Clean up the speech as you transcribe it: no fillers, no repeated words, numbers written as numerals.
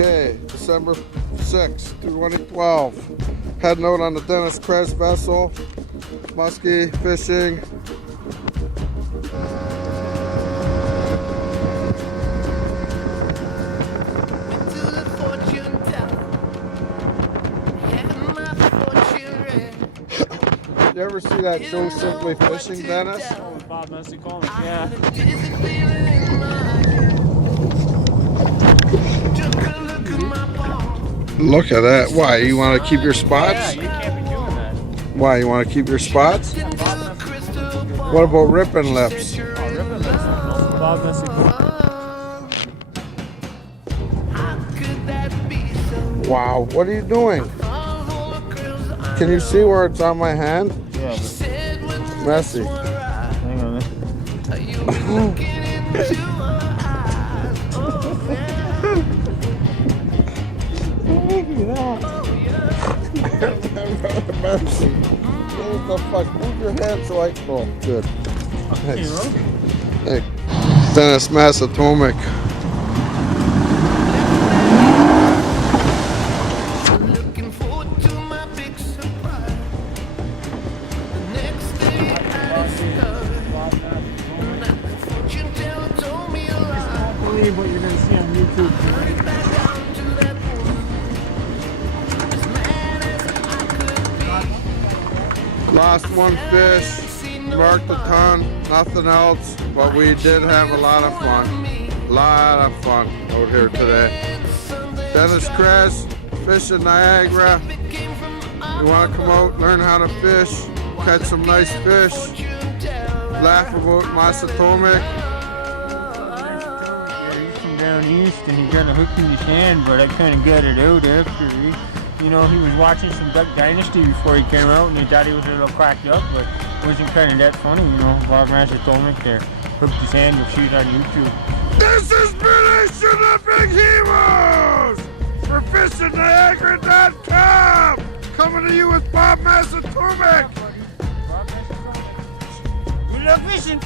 Okay, December 6th, 2012. Heading out on the Dennis Kress vessel. Muskie fishing. You ever see that show Simply Fishing, Dennis? Oh, Bob Messi Comics, yeah. Look at that. Why? You want to keep your spots? Yeah, you can't be doing that. Why? You want to keep your spots? Bob Messi. What about Rippin' Lips? Oh, Rippin' Lips. Also Bob Messi Comics. Wow, what are you doing? Can you see where it's on my hand? Yeah. Messy. Hang on. Messy. What the fuck? Move your hand so I can. Oh, good. Thanks. Hey, Dennis Massatomic. Believe what you're going to see on YouTube. Lost one fish, marked a ton, nothing else, but we did have a lot of fun. Out here today. Dennis Kress, fishing Niagara. You want to come out, learn how to fish, catch some nice fish, laugh about Massatomic. He's from down east and he got a hook in his hand, but I kind of got it out after. You know, he was watching some Duck Dynasty before he came out and he thought he was a little cracked up, but it wasn't kind of that funny, you know. Bob Massatomic there hooked his hand, you'll see it on YouTube. This is British and the Big Heroes for FishingNiagara.com. Coming to you with Bob Massatomic. We love fishing.